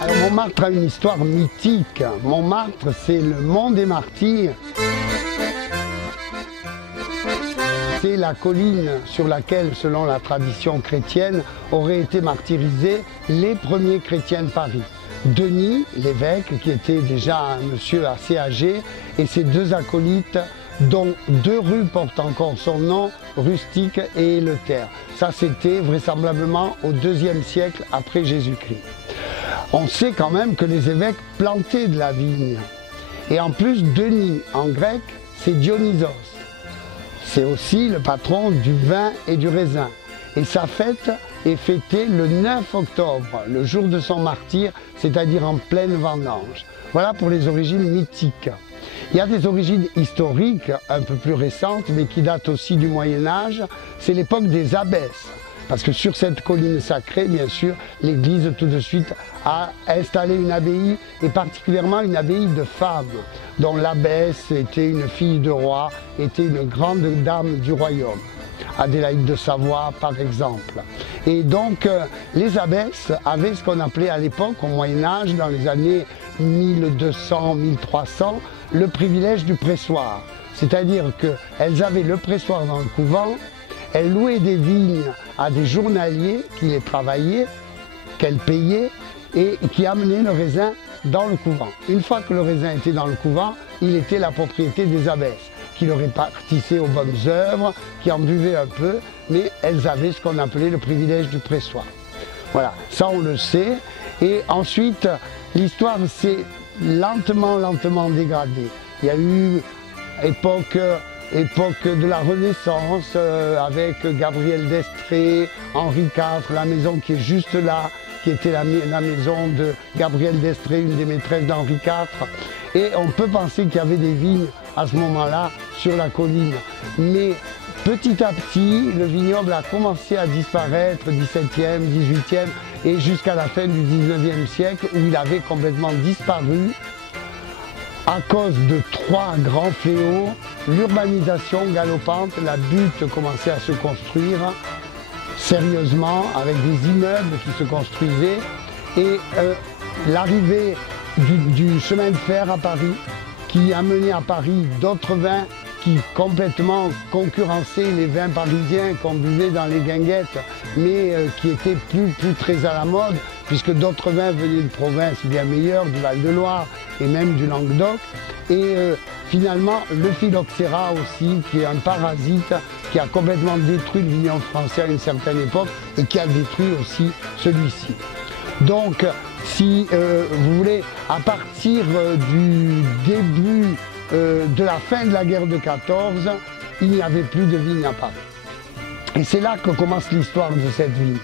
Alors Montmartre a une histoire mythique. Montmartre, c'est le mont des Martyrs. C'est la colline sur laquelle, selon la tradition chrétienne, auraient été martyrisés les premiers chrétiens de Paris. Denis, l'évêque, qui était déjà un monsieur assez âgé, et ses deux acolytes, dont 2 rues portent encore son nom, Rustique et Eleuther. Ça, c'était vraisemblablement au IIe siècle après Jésus-Christ. On sait quand même que les évêques plantaient de la vigne. Et en plus, Denis, en grec, c'est Dionysos. C'est aussi le patron du vin et du raisin. Et sa fête est fêtée le 9 octobre, le jour de son martyre, c'est-à-dire en pleine vendange. Voilà pour les origines mythiques. Il y a des origines historiques un peu plus récentes, mais qui datent aussi du Moyen-Âge. C'est l'époque des abbesses. Parce que sur cette colline sacrée, bien sûr, l'Église tout de suite a installé une abbaye, et particulièrement une abbaye de femmes, dont l'abbesse était une fille de roi, était une grande dame du royaume. Adélaïde de Savoie, par exemple. Et donc, les abbesses avaient ce qu'on appelait à l'époque, au Moyen-Âge, dans les années 1200-1300, le privilège du pressoir. C'est-à-dire qu'elles avaient le pressoir dans le couvent. Elles louaient des vignes à des journaliers qui les travaillaient, qu'elles payaient et qui amenaient le raisin dans le couvent. Une fois que le raisin était dans le couvent, il était la propriété des abbesses, qui le répartissaient aux bonnes œuvres, qui en buvaient un peu, mais elles avaient ce qu'on appelait le privilège du pressoir. Voilà, ça on le sait. Et ensuite, l'histoire s'est lentement dégradée. Il y a eu époque de la Renaissance, avec Gabriel d'Estrées, Henri IV, la maison qui est juste là, qui était la maison de Gabriel d'Estrées, une des maîtresses d'Henri IV. Et on peut penser qu'il y avait des vignes à ce moment-là sur la colline. Mais petit à petit, le vignoble a commencé à disparaître, 17e, 18e, et jusqu'à la fin du 19e siècle, où il avait complètement disparu, à cause de 3 grands fléaux: l'urbanisation galopante, la butte commençait à se construire sérieusement, avec des immeubles qui se construisaient, et l'arrivée du chemin de fer à Paris, qui amenait à Paris d'autres vins qui complètement concurrençaient les vins parisiens qu'on buvait dans les guinguettes, mais qui étaient plus très à la mode, puisque d'autres vins venaient de provinces bien meilleures, du Val-de-Loire et même du Languedoc. Et finalement, le phylloxéra aussi, qui est un parasite, qui a complètement détruit le vignoble français à une certaine époque et qui a détruit aussi celui-ci. Donc, si vous voulez, à partir du début de la fin de la guerre de 14, il n'y avait plus de vignes à Paris. Et c'est là que commence l'histoire de cette vigne.